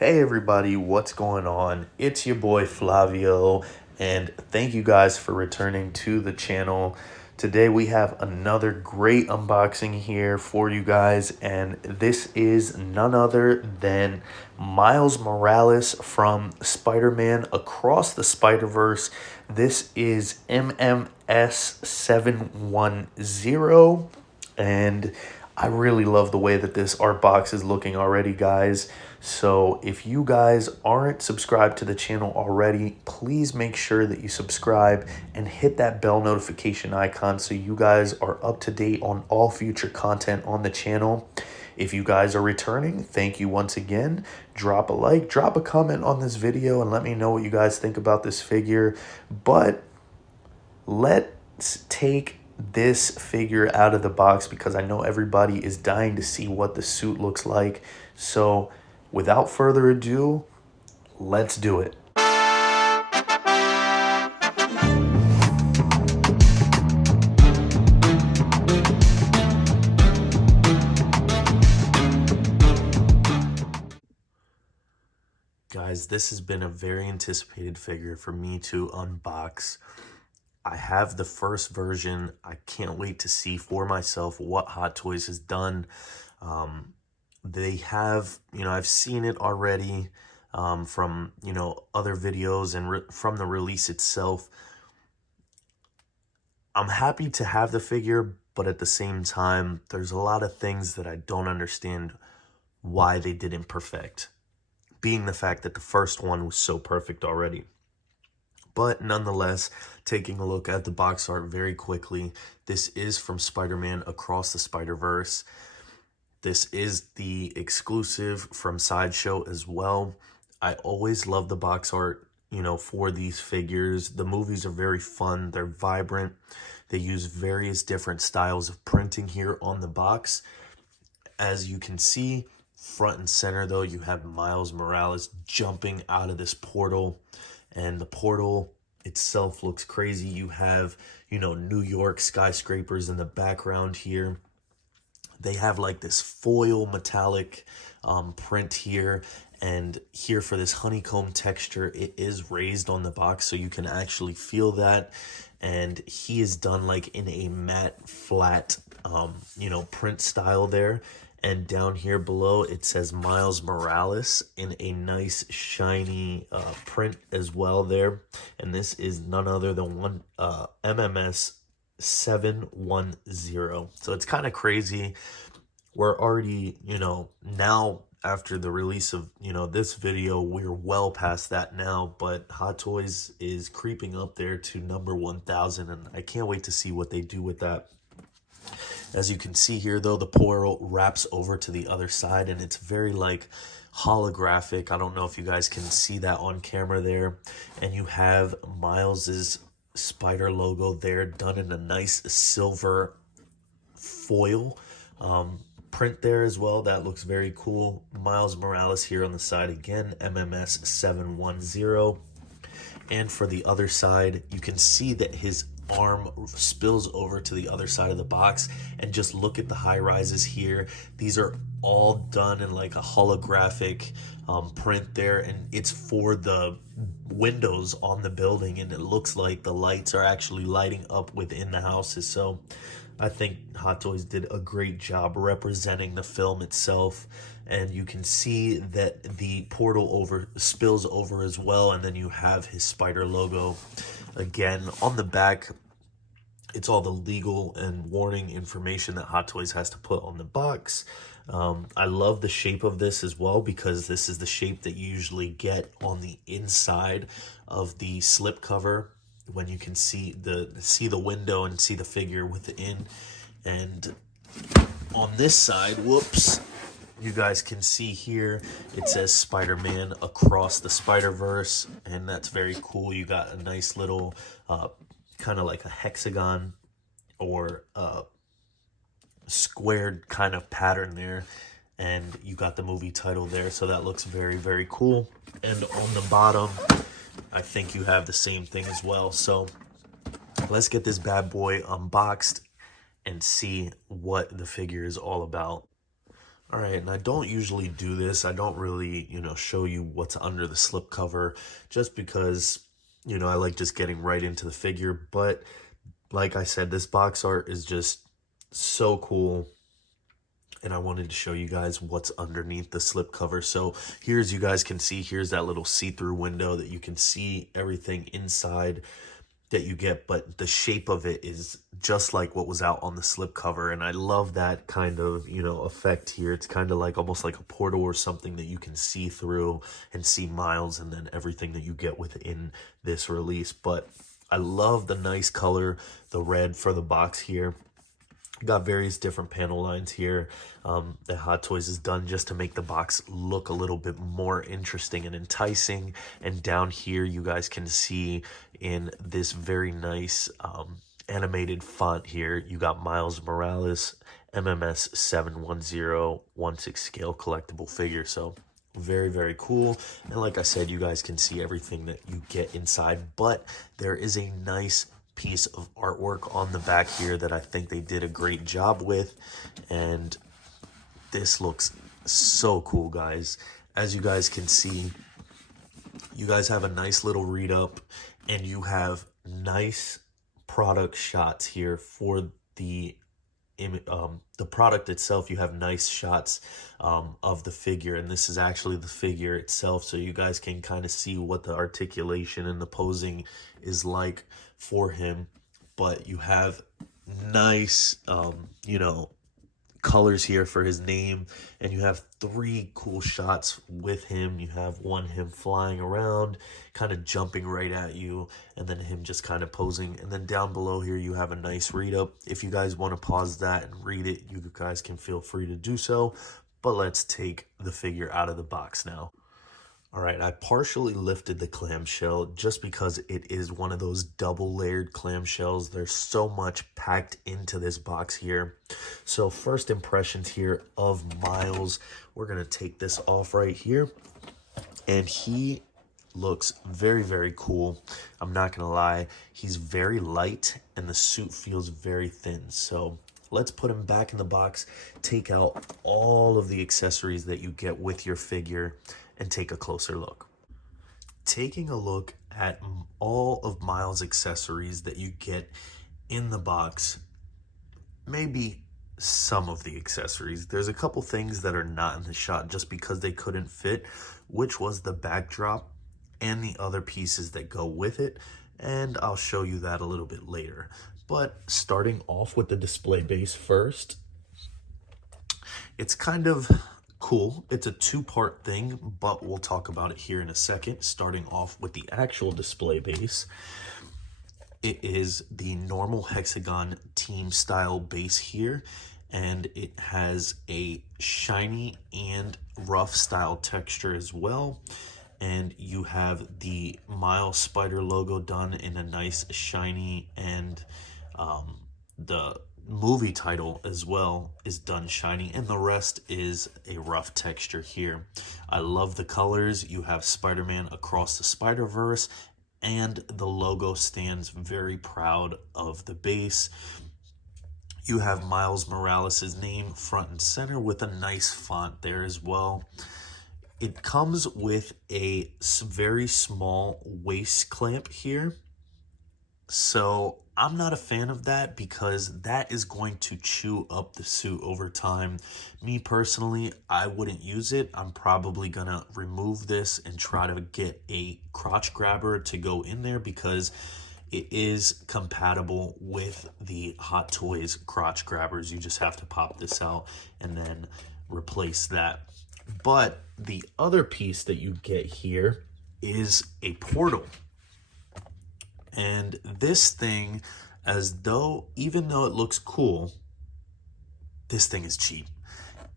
Hey everybody, what's going on? It's your boy Flavio, and thank you guys for returning to the channel. Today we have another great unboxing here for you guys, and this is none other than Miles Morales from Spider-Man Across the Spider-Verse. This is MMS710, and I really love the way that this art box is looking already, guys. So if you guys aren't subscribed to the channel already, please make sure that you subscribe and hit that bell notification icon so you guys are up to date on all future content on the channel. If you guys are returning, thank you once again. Drop a like, drop a comment on this video, and let me know what you guys think about this figure. But let's take this figure out of the box because I know everybody is dying to see what the suit looks like. So without further ado, let's do it. Guys, this has been a very anticipated figure for me to unbox. I have the first version. I can't wait to see for myself what Hot Toys has done. They have, I've seen it already from, other videos and from the release itself. I'm happy to have the figure, but at the same time, there's a lot of things that I don't understand why they didn't perfect, being the fact that the first one was so perfect already. But nonetheless, taking a look at the box art very quickly, this is from Spider-Man Across the Spider-Verse. This is the exclusive from Sideshow as well. I always love the box art, for these figures. The movies are very fun. They're vibrant. They use various different styles of printing here on the box. As you can see, front and center, though, you have Miles Morales jumping out of this portal. And the portal itself looks crazy. You have, New York skyscrapers in the background here. They have like this foil metallic print here. And here for this honeycomb texture, it is raised on the box, so you can actually feel that. And he is done like in a matte, flat, print style there. And down here below, it says Miles Morales in a nice, shiny print as well there. And this is none other than MMS710. So it's kind of crazy. We're already, now after the release of, this video, we're well past that now. But Hot Toys is creeping up there to number 1,000. And I can't wait to see what they do with that. As you can see here, though, the portal wraps over to the other side, and it's very, like, holographic. I don't know if you guys can see that on camera there. And you have Miles's spider logo there done in a nice silver foil print there as well. That looks very cool. Miles Morales here on the side again, MMS 710. And for the other side, you can see that his arm spills over to the other side of the box. And just look at the high rises here. These are all done in like a holographic print there, and it's for the windows on the building, and it looks like the lights are actually lighting up within the houses. So I think Hot Toys did a great job representing the film itself. And you can see that the portal spills over as well, and then you have his spider logo. Again, on the back, it's all the legal and warning information that Hot Toys has to put on the box. I love the shape of this as well, because this is the shape that you usually get on the inside of the slipcover, when you can see the window and see the figure within. And on this side, whoops, you guys can see here, it says Spider-Man Across the Spider-Verse, and that's very cool. You got a nice little kind of like a hexagon or squared kind of pattern there, and you got the movie title there, so that looks very, very cool. And on the bottom, I think you have the same thing as well. So let's get this bad boy unboxed and see what the figure is all about. All right, and I don't usually do this. I don't really, show you what's under the slip cover just because, I like just getting right into the figure. But like I said, this box art is just so cool. And I wanted to show you guys what's underneath the slip cover. So here's, you guys can see, here's that little see-through window that you can see everything inside that you get, but the shape of it is just like what was out on the slip cover. And I love that kind of, effect here. It's kind of like almost like a portal or something that you can see through and see Miles and then everything that you get within this release. But I love the nice color, the red for the box here. Got various different panel lines here that Hot Toys has done just to make the box look a little bit more interesting and enticing. And down here, you guys can see in this very nice animated font here, you got Miles Morales, MMS710 1/6 scale collectible figure. So very, very cool. And like I said, you guys can see everything that you get inside, but there is a nice piece of artwork on the back here that I think they did a great job with, and this looks so cool, guys. As you guys can see, you guys have a nice little read up, and you have nice product shots here for the product itself. You have nice shots of the figure, and this is actually the figure itself, so you guys can kind of see what the articulation and the posing is like for him. But you have nice colors here for his name, and you have 3 cool shots with him. You have one, him flying around, kind of jumping right at you, and then him just kind of posing. And then down below here, you have a nice read up. If you guys want to pause that and read it, you guys can feel free to do so. But let's take the figure out of the box now. All right, I partially lifted the clamshell just because it is one of those double layered clamshells. There's so much packed into this box here. So first impressions here of Miles, we're gonna take this off right here. And he looks very, very cool. I'm not gonna lie, he's very light and the suit feels very thin. So let's put him back in the box, take out all of the accessories that you get with your figure, and take a closer look. Taking a look at all of Miles' accessories that you get in the box, maybe some of the accessories. There's a couple things that are not in the shot just because they couldn't fit, which was the backdrop and the other pieces that go with it, and I'll show you that a little bit later. But starting off with the display base first, it's kind of cool. It's a 2-part thing, but we'll talk about it here in a second. Starting off with the actual display base, it is the normal hexagon team style base here, and it has a shiny and rough style texture as well. And you have the Miles Spider logo done in a nice shiny, and the movie title as well is done shiny, and the rest is a rough texture here. I love the colors. You have Spider-Man across the Spider-Verse, and the logo stands very proud of the base. You have Miles Morales' name front and center with a nice font there as well. It comes with a very small waist clamp here. So I'm not a fan of that because that is going to chew up the suit over time. Me personally, I wouldn't use it. I'm probably gonna remove this and try to get a crotch grabber to go in there because it is compatible with the Hot Toys crotch grabbers. You just have to pop this out and then replace that. But the other piece that you get here is a portal. And this thing, even though it looks cool, this thing is cheap.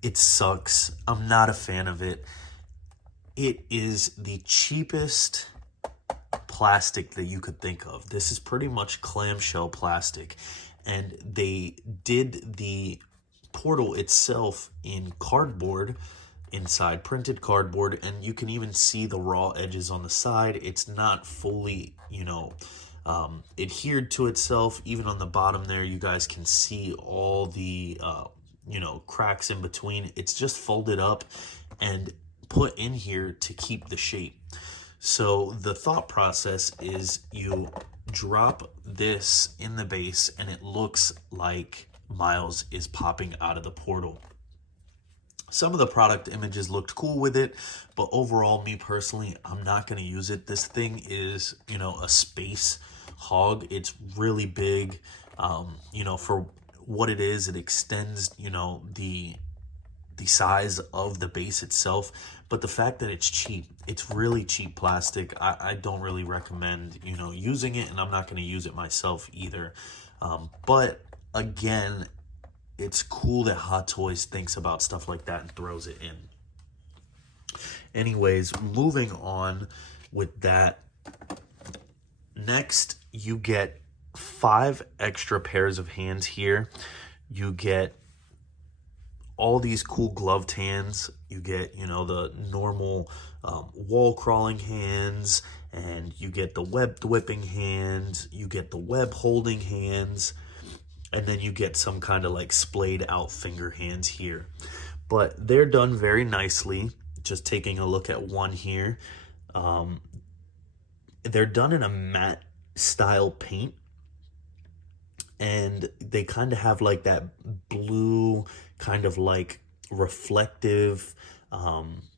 It sucks. I'm not a fan of it. It is the cheapest plastic that you could think of. This is pretty much clamshell plastic. And they did the portal itself in cardboard inside, printed cardboard, and you can even see the raw edges on the side. It's not fully, adhered to itself. Even on the bottom there, you guys can see all the you know, cracks in between. It's just folded up and put in here to keep the shape. So the thought process is you drop this in the base and it looks like Miles is popping out of the portal. Some of the product images looked cool with it, but overall, me personally, I'm not going to use it. This thing is, you know, a space hog. It's really big. You know, for what it is, it extends, you know, the size of the base itself, but the fact that it's cheap, it's really cheap plastic. I don't really recommend, you know, using it, and I'm not going to use it myself either. But again, it's cool that Hot Toys thinks about stuff like that and throws it in. Anyways, moving on with that. Next, you get 5 extra pairs of hands here. You get all these cool gloved hands. You get, you know, the normal wall crawling hands, and you get the web whipping hands. You get the web holding hands. And then you get some kind of like splayed out finger hands here. But they're done very nicely. Just taking a look at one here. They're done in a matte style paint. And they kind of have like that blue kind of like reflective,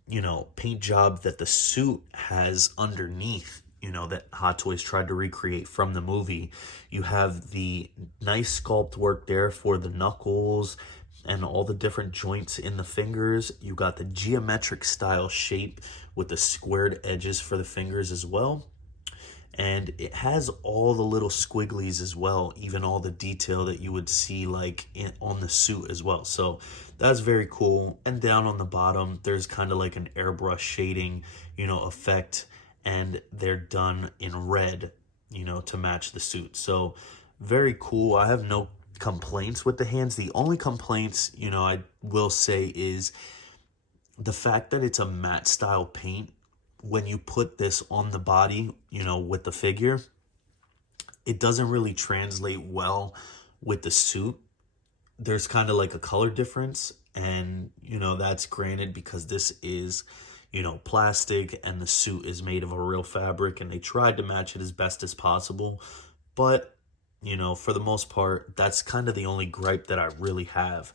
you know, paint job that the suit has underneath, you know, that Hot Toys tried to recreate from the movie. You have the nice sculpt work there for the knuckles and all the different joints in the fingers. You got the geometric style shape with the squared edges for the fingers as well. And it has all the little squigglies as well, even all the detail that you would see like on the suit as well. So that's very cool. And down on the bottom, there's kind of like an airbrush shading, you know, effect. And they're done in red, you know, to match the suit. So very cool. I have no complaints with the hands. The only complaints, you know, I will say is the fact that it's a matte style paint. When you put this on the body, you know, with the figure, it doesn't really translate well with the suit. There's kind of like a color difference, and, you know, that's granted because this is, you know, plastic and the suit is made of a real fabric, and they tried to match it as best as possible. But, you know, for the most part, that's kind of the only gripe that I really have.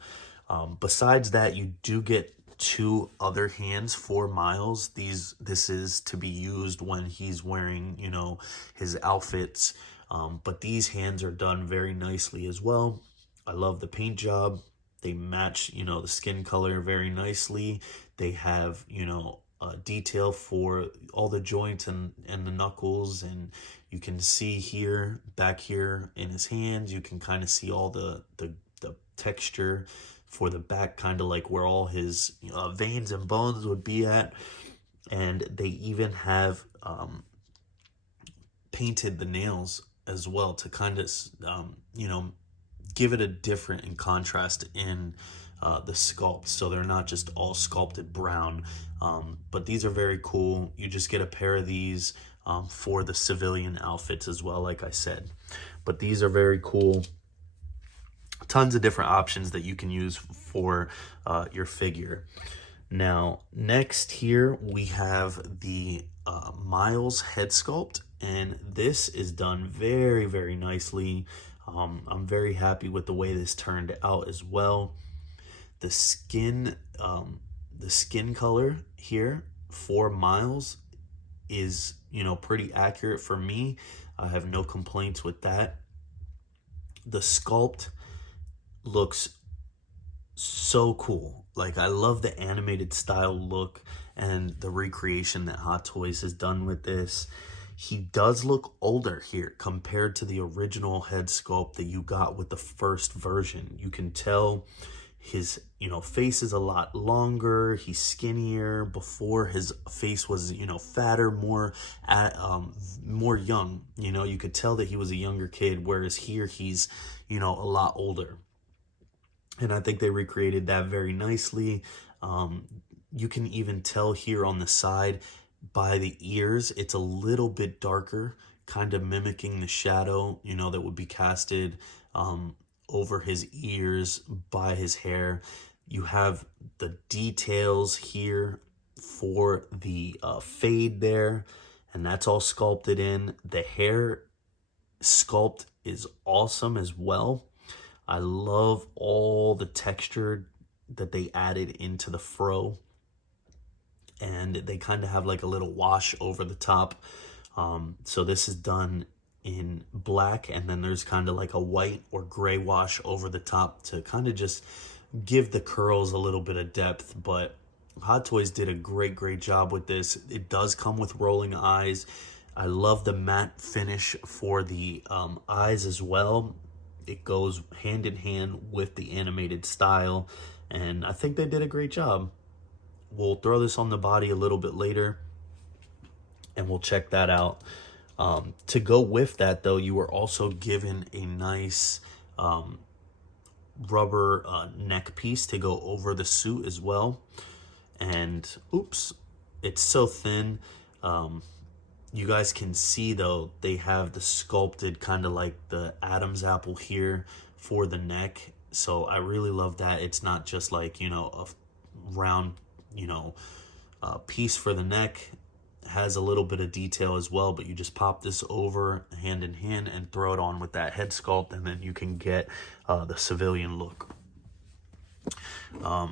Besides that, you do get 2 other hands for Miles. This is to be used when he's wearing, you know, his outfits. But these hands are done very nicely as well. I love the paint job. They match, you know, the skin color very nicely. They have, you know, detail for all the joints and the knuckles, and you can see here, back here in his hands, you can kind of see all the texture for the back, kind of like where all his veins and bones would be at. And they even have painted the nails as well to kind of, you know, give it a different and contrast in the sculpt. So they're not just all sculpted brown. But these are very cool. You just get a pair of these for the civilian outfits as well, like I said. But these are very cool. Tons of different options that you can use for your figure. Now, next here we have the Miles head sculpt, and this is done very, very nicely. I'm very happy with the way this turned out as well. The skin color here for Miles is, you know, pretty accurate for me. I have no complaints with that. The sculpt looks so cool. Like, I love the animated style look and the recreation that Hot Toys has done with this. He does look older here compared to the original head sculpt that you got with the first version. You can tell his, you know, face is a lot longer. He's skinnier. Before, his face was, you know, fatter, more young. You know, you could tell that he was a younger kid, whereas here he's, you know, a lot older. And I think they recreated that very nicely. You can even tell here on the side by the ears, it's a little bit darker, kind of mimicking the shadow, you know, that would be casted over his ears by his hair. You have the details here for the fade there, and that's all sculpted in. The hair sculpt is awesome as well. I love all the texture that they added into the fro, and they kind of have like a little wash over the top. So this is done in black, and then there's kind of like a white or gray wash over the top to kind of just give the curls a little bit of depth. But Hot Toys did a great job with this. It does come with rolling eyes. I love the matte finish for the eyes as well. It goes hand in hand with the animated style, and I think they did a great job. We'll throw this on the body a little bit later, and we'll check that out. To go with that, though, you were also given a nice rubber neck piece to go over the suit as well. And oops, it's so thin. You guys can see, though, they have the sculpted kind of like the Adam's apple here for the neck. So I really love that. It's not just like, you know, a round, you know, piece for the neck. Has a little bit of detail as well, but you just pop this over hand in hand and throw it on with that head sculpt, and then you can get the civilian look.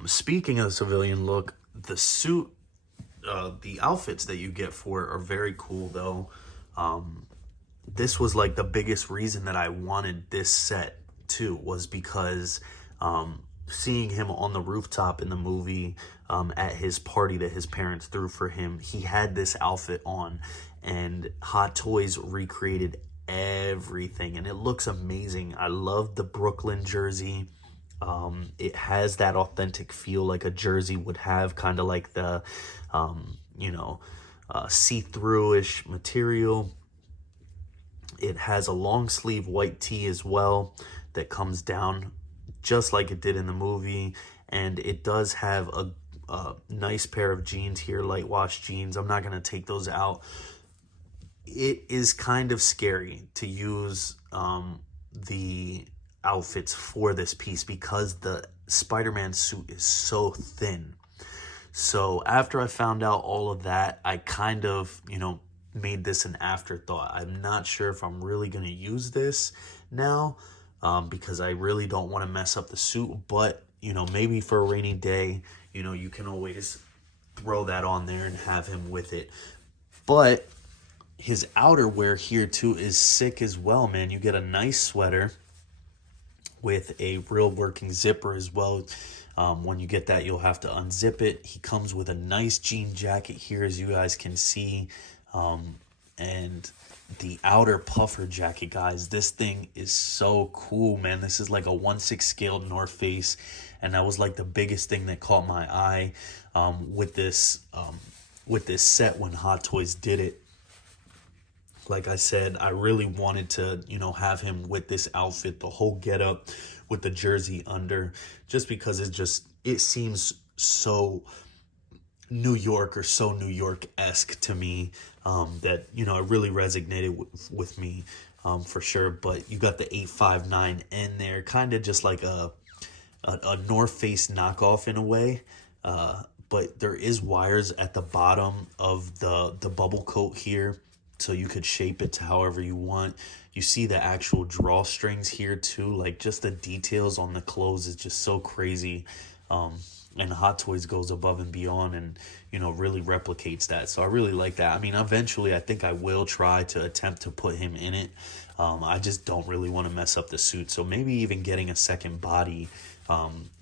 Speaking of the civilian look, the suit, the outfits that you get for it are very cool, though. This was like the biggest reason that I wanted this set too, was because seeing him on the rooftop in the movie, at his party that his parents threw for him, he had this outfit on, and Hot Toys recreated everything, and it looks amazing. I love the Brooklyn jersey. It has that authentic feel like a jersey would have, kind of like the you know, see-through-ish material. It has a long sleeve white tee as well that comes down just like it did in the movie, and it does have a nice pair of jeans here, light wash jeans. I'm not going to take those out. It is kind of scary to use the outfits for this piece because the Spider-Man suit is so thin. So after I found out all of that, I kind of, you know, made this an afterthought. I'm not sure if I'm really going to use this now, because I really don't want to mess up the suit. But, you know, maybe for a rainy day, you know, you can always throw that on there and have him with it. But his outerwear here too is sick as well, man. You get a nice sweater with a real working zipper as well. When you get that, you'll have to unzip it. He comes with a nice jean jacket here, as you guys can see. And the outer puffer jacket, guys, this thing is so cool, man. This is like a 1/6 scale North Face, and that was like the biggest thing that caught my eye with this set when Hot Toys did it. Like I said, I really wanted to, you know, have him with this outfit, the whole getup with the jersey under, just because it seems so New York, or so New York-esque to me, that, you know, it really resonated with me for sure. But you got the 859 in there, kind of just like a North Face knockoff in a way. But there is wires at the bottom of the bubble coat here, so you could shape it to however you want. You see the actual drawstrings here too, like just the details on the clothes is just so crazy. And Hot Toys goes above and beyond and, you know, really replicates that. So I really like that. I mean, eventually I think I will try to attempt to put him in it. I just don't really want to mess up the suit. So maybe even getting a second body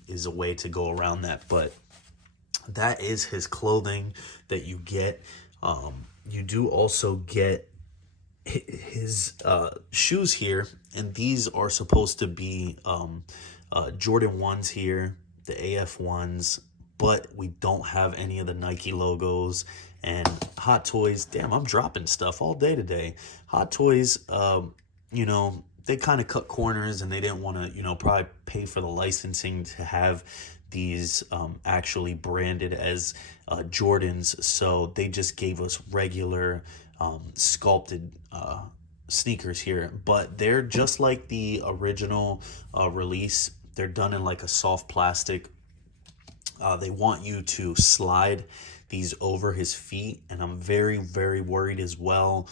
is a way to go around that. But that is his clothing that you get. You do also get his shoes here, and these are supposed to be Jordan 1s here, the AF 1s, but we don't have any of the Nike logos. And Hot Toys, damn, I'm dropping stuff all day today. Hot Toys, you know, they kind of cut corners, and they didn't want to, you know, probably pay for the licensing to have these actually branded as Jordans. So they just gave us regular sculpted sneakers here, but they're just like the original release. They're done in like a soft plastic. They want you to slide these over his feet, and I'm very, very worried as well.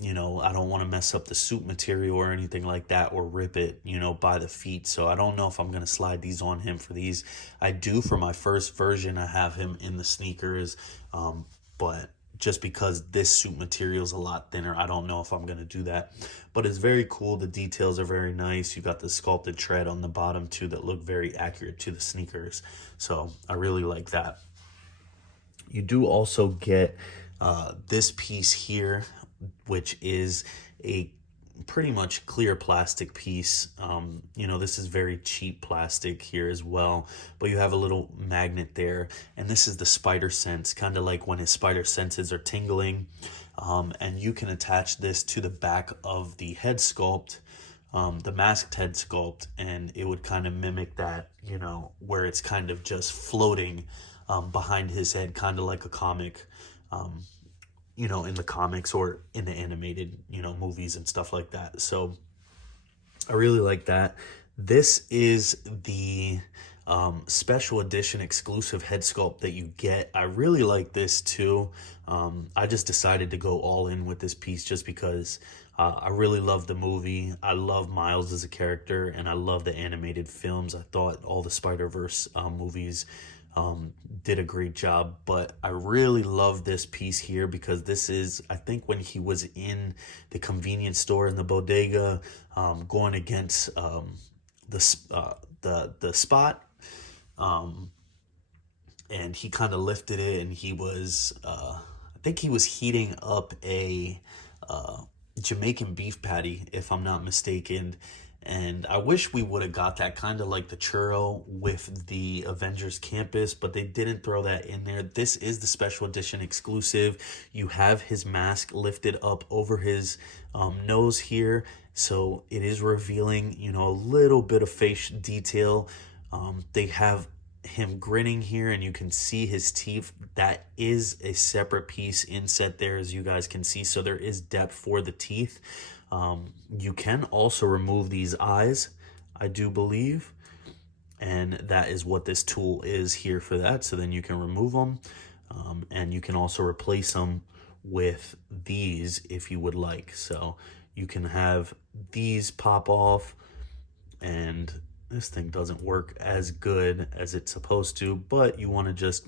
You know, I don't want to mess up the suit material or anything like that, or rip it, you know, by the feet. So I don't know if I'm going to slide these on him for these. I do for my first version, I have him in the sneakers, but just because this suit material is a lot thinner, I don't know if I'm going to do that. But it's very cool. The details are very nice. You got the sculpted tread on the bottom too that look very accurate to the sneakers. So I really like that. You do also get this piece here, which is a pretty much clear plastic piece. You know, this is very cheap plastic here as well, but you have a little magnet there, and this is the spider sense, kind of like when his spider senses are tingling. And you can attach this to the back of the head sculpt, the masked head sculpt, and it would kind of mimic that, you know, where it's kind of just floating behind his head, kind of like a comic, you know, in the comics or in the animated, you know, movies and stuff like that. So I really like that. This is the special edition exclusive head sculpt that you get. I really like this too. I just decided to go all in with this piece just because I really love the movie. I love Miles as a character, and I love the animated films. I thought all the Spider-Verse movies did a great job, but I really love this piece here because this is, I think, when he was in the convenience store in the bodega, going against the Spot, and he kind of lifted it, and he was I think he was heating up a Jamaican beef patty, if I'm not mistaken. And I wish we would have got that, kind of like the churro with the Avengers Campus, but they didn't throw that in there. This is the special edition exclusive. You have his mask lifted up over his nose here, so it is revealing, you know, a little bit of face detail. They have him grinning here, and you can see his teeth. That is a separate piece inset there, as you guys can see, so there is depth for the teeth. You can also remove these eyes, I do believe, and that is what this tool is here for that. So then you can remove them, and you can also replace them with these if you would like. So you can have these pop off, and this thing doesn't work as good as it's supposed to, but you want to just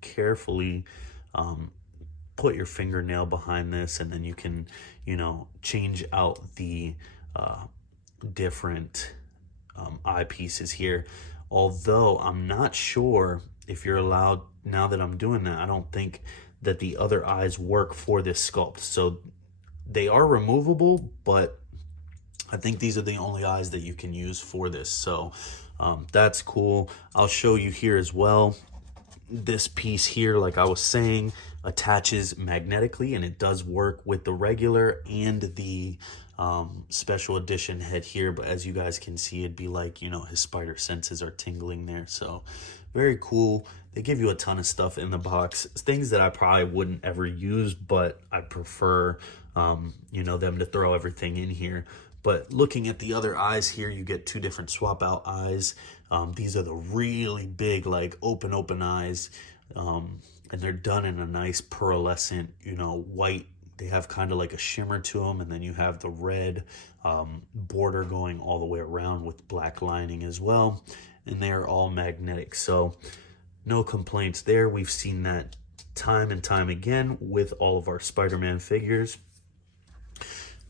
carefully put your fingernail behind this, and then you can, you know, change out the different eyepieces here. Although I'm not sure if you're allowed, now that I'm doing that, I don't think that the other eyes work for this sculpt. So they are removable, but I think these are the only eyes that you can use for this. So that's cool. I'll show you here as well. This piece here, like I was saying, attaches magnetically, and it does work with the regular and the special edition head here. But as you guys can see, it'd be like, you know, his spider senses are tingling there. So very cool. They give you a ton of stuff in the box, things that I probably wouldn't ever use, but I prefer, you know, them to throw everything in here. But looking at the other eyes here, you get two different swap out eyes. These are the really big, like open eyes. And they're done in a nice pearlescent, you know, white. They have kind of like a shimmer to them. And then you have the red border going all the way around with black lining as well. And they are all magnetic. So no complaints there. We've seen that time and time again with all of our Spider-Man figures.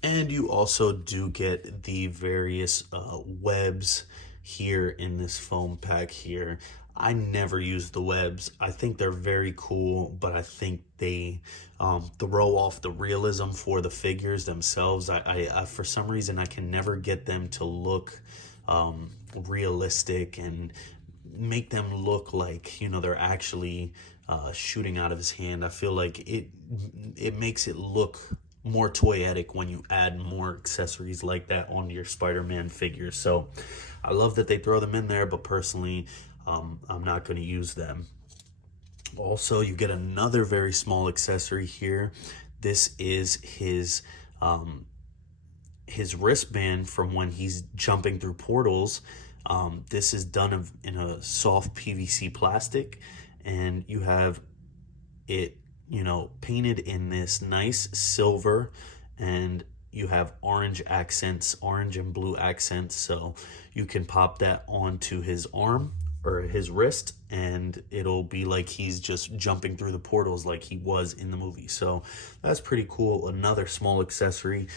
And you also do get the various webs here in this foam pack here. I never use the webs. I think they're very cool, but I think they throw off the realism for the figures themselves. I for some reason, I can never get them to look realistic and make them look like, you know, they're actually shooting out of his hand. I feel like it makes it look more toyetic when you add more accessories like that onto your Spider-Man figures. So I love that they throw them in there, but personally, I'm not going to use them. Also, you get another very small accessory here. This is his wristband from when he's jumping through portals. This is done in a soft PVC plastic, and you have it, painted in this nice silver, and you have orange accents, orange and blue accents. So you can pop that onto his arm or his wrist, and it'll be like he's just jumping through the portals like he was in the movie. So that's pretty cool. Another small accessory.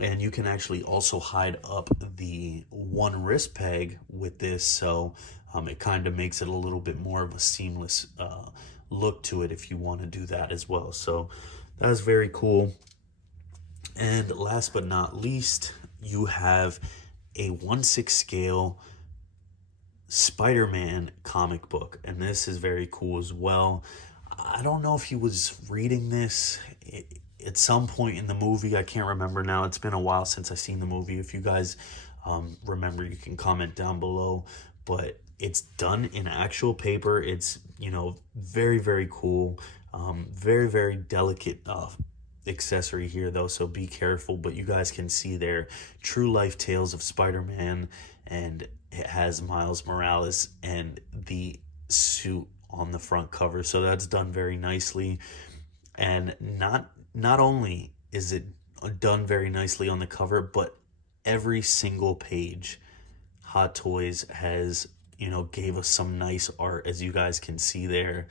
And you can actually also hide up the one wrist peg with this, so it kind of makes it a little bit more of a seamless look to it if you want to do that as well. So that's very cool. And last but not least, you have a 1/6 scale Spider-Man comic book, and this is very cool as well. I don't know if he was reading this at some point in the movie. I can't remember now. It's been a while since I've seen the movie. If you guys remember, you can comment down below. But it's done in actual paper. It's, very, very cool. Very, very delicate accessory here, though, so be careful. But you guys can see there, true life tales of Spider-Man, and it has Miles Morales and the suit on the front cover, so that's done very nicely. And not only is it done very nicely on the cover, but every single page Hot Toys has, gave us some nice art, as you guys can see there.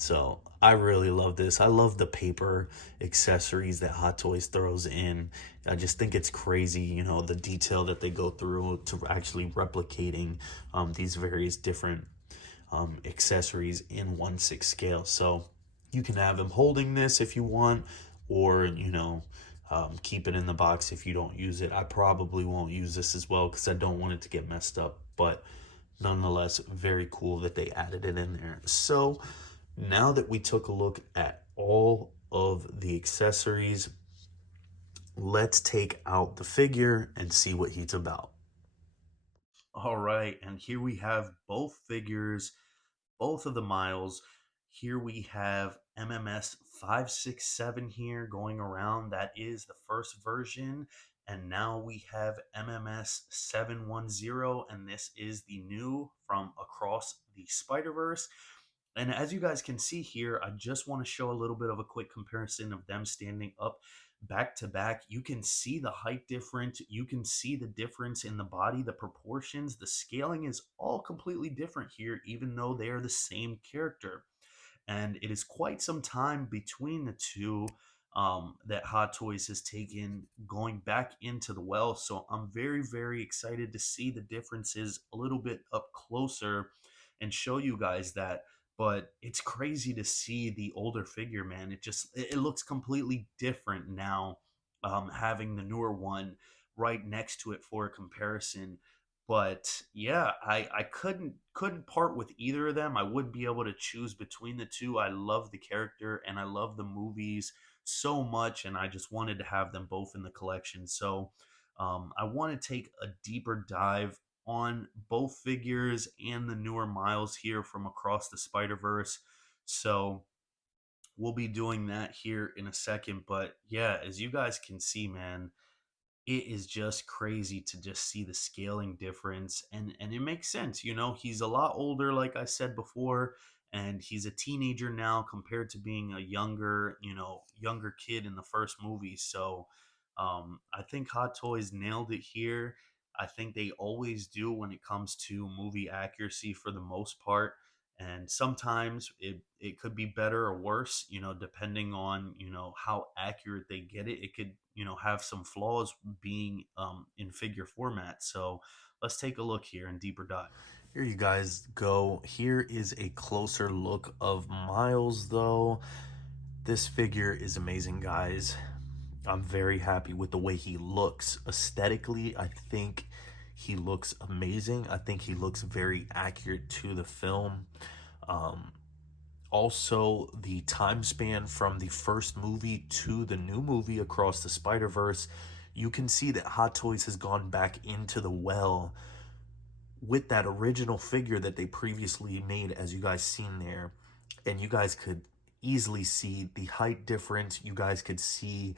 So I really love this. I love the paper accessories that Hot Toys throws in. I just think it's crazy, the detail that they go through to actually replicating these various different accessories in 1/6 scale. So you can have him holding this if you want, or keep it in the box if you don't use it. I probably won't use this as well because I don't want it to get messed up, but nonetheless, very cool that they added it in there. So now that we took a look at all of the accessories, let's take out the figure and see what he's about. All right, and here we have both figures, both of the Miles. Here we have MMS567 here going around. That is the first version. And now we have MMS710, and this is the new from Across the Spider-Verse. And as you guys can see here, I just want to show a little bit of a quick comparison of them standing up back to back. You can see the height difference. You can see the difference in the body, the proportions, the scaling is all completely different here, even though they are the same character. And it is quite some time between the two that Hot Toys has taken going back into the well. So I'm very, very excited to see the differences a little bit up closer and show you guys that. But it's crazy to see the older figure, man. It looks completely different now, having the newer one right next to it for a comparison. But yeah, I couldn't part with either of them. I wouldn't be able to choose between the two. I love the character and I love the movies so much, and I just wanted to have them both in the collection. So I want to take a deeper dive on both figures and the newer Miles here from Across the Spider-Verse. So we'll be doing that here in a second. But yeah, as you guys can see, man, it is just crazy to just see the scaling difference, and it makes sense. He's a lot older, like I said before, and he's a teenager now compared to being a younger kid in the first movie. So I think Hot Toys nailed it here. I think they always do when it comes to movie accuracy for the most part, and sometimes it could be better or worse, depending on how accurate they get it. It could have some flaws being in figure format. So let's take a look here and deeper dive. Here you guys go. Here is a closer look of Miles, though. This figure is amazing, guys. I'm very happy with the way he looks aesthetically. I think he looks amazing. I think he looks very accurate to the film. Also, the time span from the first movie to the new movie Across the Spider-Verse, you can see that Hot Toys has gone back into the well with that original figure that they previously made, as you guys seen there. And you guys could easily see the height difference. You guys could see,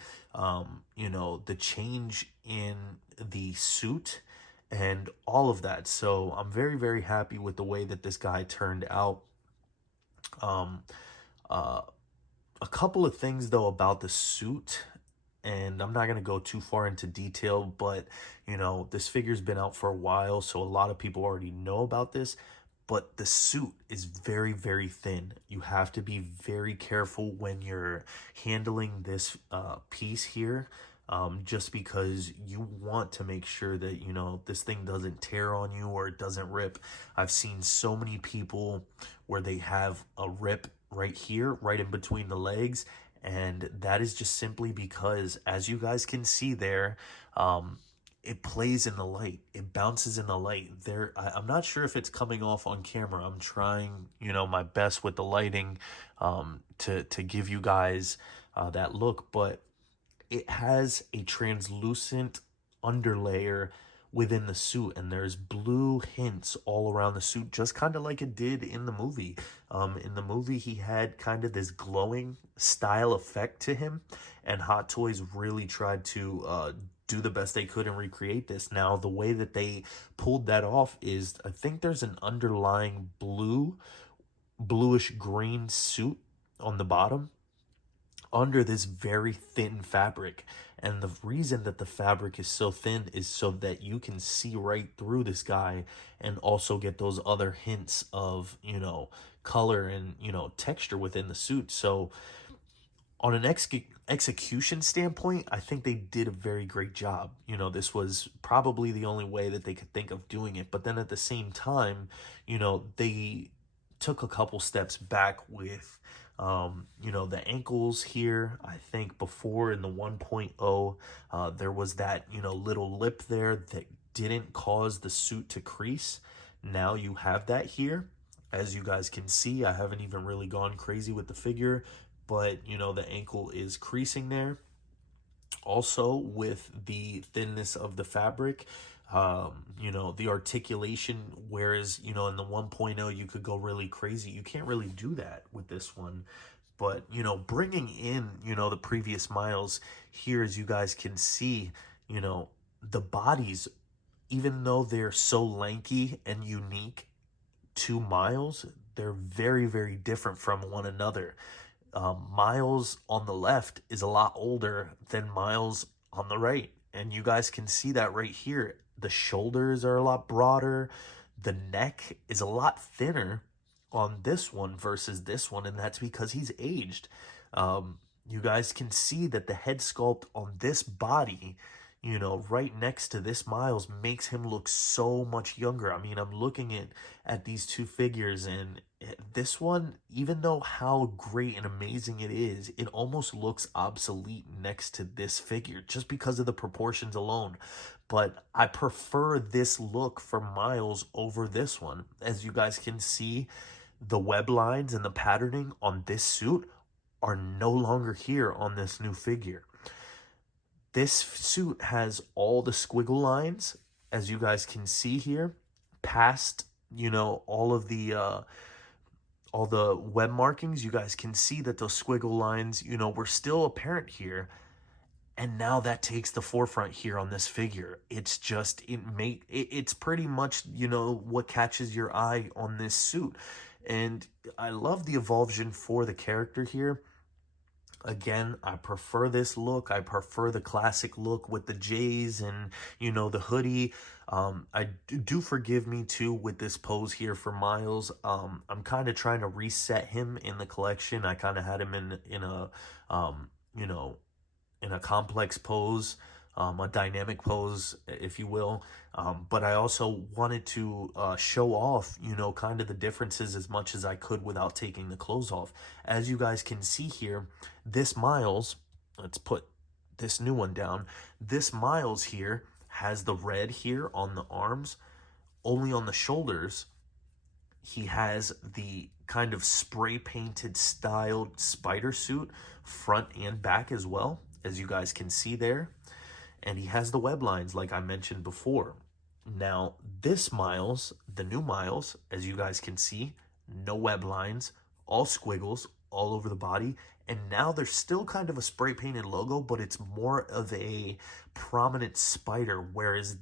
you know, the change in the suit and all of that. So I'm very, very happy with the way that this guy turned out. Um, uh, a couple of things though about the suit, and I'm not going to go too far into detail, but you know, this figure's been out for a while, so a lot of people already know about this. But the suit is very, very thin. You have to be very careful when you're handling this piece here, just because you want to make sure that, you know, this thing doesn't tear on you or it doesn't rip. I've seen so many people where they have a rip right here, right in between the legs, and that is just simply because, as you guys can see there, it plays in the light, it bounces in the light there. I'm not sure if it's coming off on camera. I'm trying, you know, my best with the lighting, to give you guys that look, but it has a translucent underlayer within the suit, and there's blue hints all around the suit, just kind of like it did in the movie. In the movie, he had kind of this glowing style effect to him, and Hot Toys really tried to do the best they could and recreate this. Now, the way that they pulled that off is, I think there's an underlying bluish green suit on the bottom under this very thin fabric. And the reason that the fabric is so thin is so that you can see right through this guy and also get those other hints of, you know, color and, you know, texture within the suit. So on an execution standpoint, I think they did a very great job. You know, this was probably the only way that they could think of doing it. But then at the same time, you know, they took a couple steps back with, you know, the ankles here. I think before in the 1.0, there was that, you know, little lip there that didn't cause the suit to crease. Now you have that here. As you guys can see, I haven't even really gone crazy with the figure, but you know, the ankle is creasing there. Also, with the thinness of the fabric, you know, the articulation, whereas, you know, in the 1.0 you could go really crazy, you can't really do that with this one. But you know, bringing in, you know, the previous Miles here, as you guys can see, you know, the bodies, even though they're so lanky and unique to Miles, they're very, very different from one another. Miles on the left is a lot older than Miles on the right, and you guys can see that right here. The shoulders are a lot broader, the neck is a lot thinner on this one versus this one, and that's because he's aged. You guys can see that the head sculpt on this body, you know, right next to this Miles, makes him look so much younger. I mean, I'm looking at these two figures, and this one, even though how great and amazing it is, it almost looks obsolete next to this figure just because of the proportions alone. But I prefer this look for Miles over this one. As you guys can see, the web lines and the patterning on this suit are no longer here on this new figure. This suit has all the squiggle lines, as you guys can see here, past, you know, all the web markings. You guys can see that those squiggle lines, you know, were still apparent here. And now that takes the forefront here on this figure. It's just, it's pretty much, you know, what catches your eye on this suit. And I love the evolution for the character here. Again, I prefer this look. I prefer the classic look with the J's and, you know, the hoodie. Do forgive me too with this pose here for Miles. I'm kind of trying to reset him in the collection. I kind of had him in a you know, in a complex pose, a dynamic pose, if you will. But I also wanted to show off, you know, kind of the differences as much as I could without taking the clothes off. As you guys can see here, this Miles, let's put this new one down. This Miles here has the red here on the arms. Only on the shoulders, he has the kind of spray painted styled spider suit, front and back as well, as you guys can see there. And he has the web lines like I mentioned before. Now, this Miles, the new Miles, as you guys can see, no web lines, all squiggles, all over the body. And now there's still kind of a spray painted logo, but it's more of a prominent spider, whereas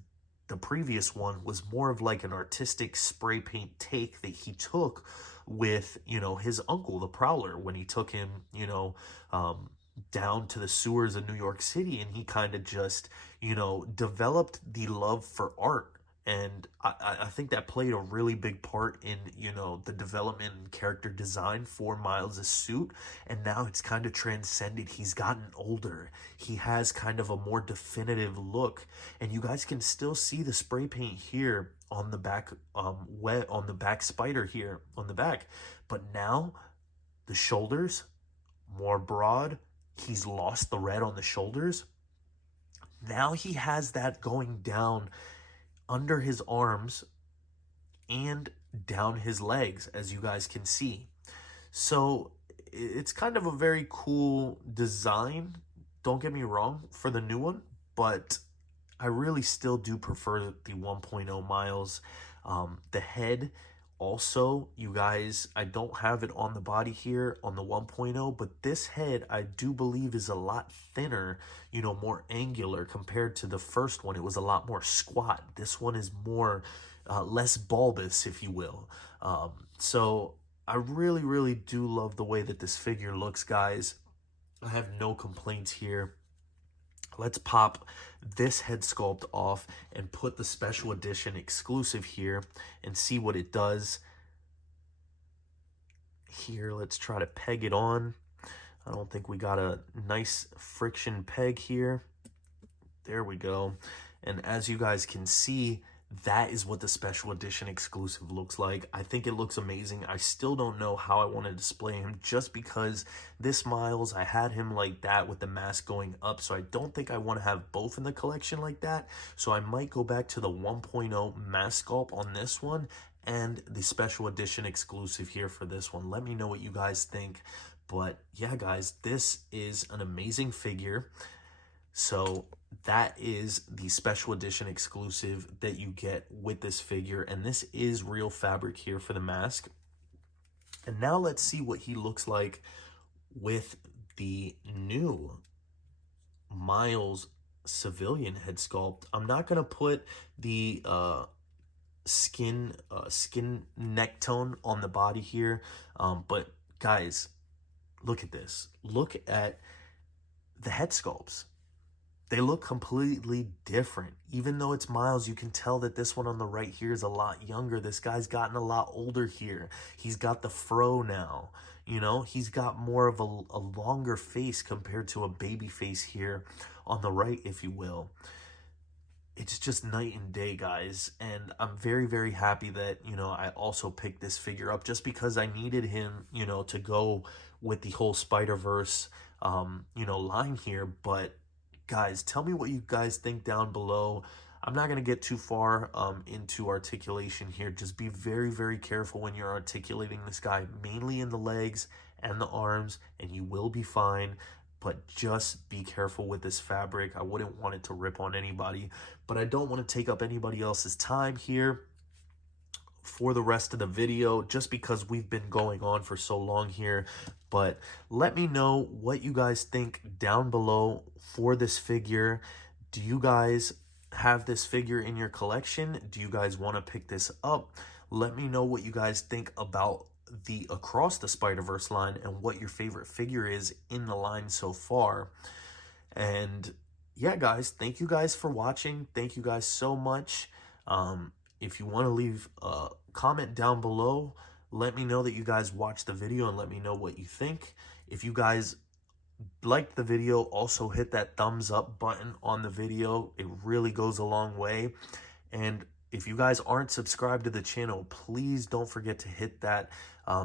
the previous one was more of like an artistic spray paint take that he took with, you know, his uncle, the Prowler, when he took him, you know, down to the sewers of New York City, and he kind of just, you know, developed the love for art. And I think that played a really big part in, you know, the development and character design for Miles' suit. And now it's kind of transcended. He's gotten older. He has kind of a more definitive look. And you guys can still see the spray paint here on the back, wet on the back spider here on the back. But now the shoulders, more broad. He's lost the red on the shoulders. Now he has that going down under his arms and down his legs, as you guys can see. So it's kind of a very cool design, don't get me wrong, for the new one, but I really still do prefer the 1.0 Miles. The head also, you guys, I don't have it on the body here on the 1.0, but this head I do believe is a lot thinner, you know, more angular compared to the first one. It was a lot more squat. This one is more, less bulbous, if you will. So I really, really do love the way that this figure looks, guys. I have no complaints here. Let's pop this head sculpt off and put the special edition exclusive here and see what it does. Here, let's try to peg it on. I don't think we got a nice friction peg here. There we go. And as you guys can see, that is what the special edition exclusive looks like. I think it looks amazing. I still don't know how I want to display him, just because this Miles, I had him like that with the mask going up, so I don't think I want to have both in the collection like that. So I might go back to the 1.0 mask sculpt on this one and the special edition exclusive here for this one. Let me know what you guys think. But yeah, guys, this is an amazing figure. So that is the special edition exclusive that you get with this figure. And this is real fabric here for the mask. And now let's see what he looks like with the new Miles civilian head sculpt. I'm not going to put the skin neck tone on the body here. But guys, look at this. Look at the head sculpts. They look completely different. Even though it's Miles, you can tell that this one on the right here is a lot younger. This guy's gotten a lot older here. He's got the fro now. You know, he's got more of a longer face compared to a baby face here on the right, if you will. It's just night and day, guys. And I'm very, very happy that, you know, I also picked this figure up just because I needed him, you know, to go with the whole Spider-Verse, you know, line here. But guys, tell me what you guys think down below. I'm not going to get too far into articulation here. Just be very, very careful when you're articulating this guy, mainly in the legs and the arms, and you will be fine. But just be careful with this fabric. I wouldn't want it to rip on anybody, but I don't want to take up anybody else's time here for the rest of the video, just because we've been going on for so long here. But let me know what you guys think down below for this figure. Do you guys have this figure in your collection? Do you guys want to pick this up? Let me know what you guys think about the Across the Spider-Verse line and what your favorite figure is in the line so far. And yeah, guys, thank you guys for watching. Thank you guys so much. If you want to leave a comment down below, let me know that you guys watched the video and let me know what you think. If you guys liked the video, also hit that thumbs up button on the video. It really goes a long way. And if you guys aren't subscribed to the channel, please don't forget to hit that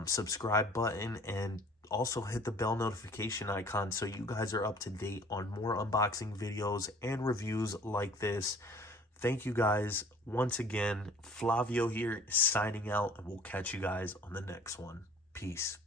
subscribe button and also hit the bell notification icon so you guys are up to date on more unboxing videos and reviews like this. Thank you guys once again. Flavio here signing out, and we'll catch you guys on the next one. Peace.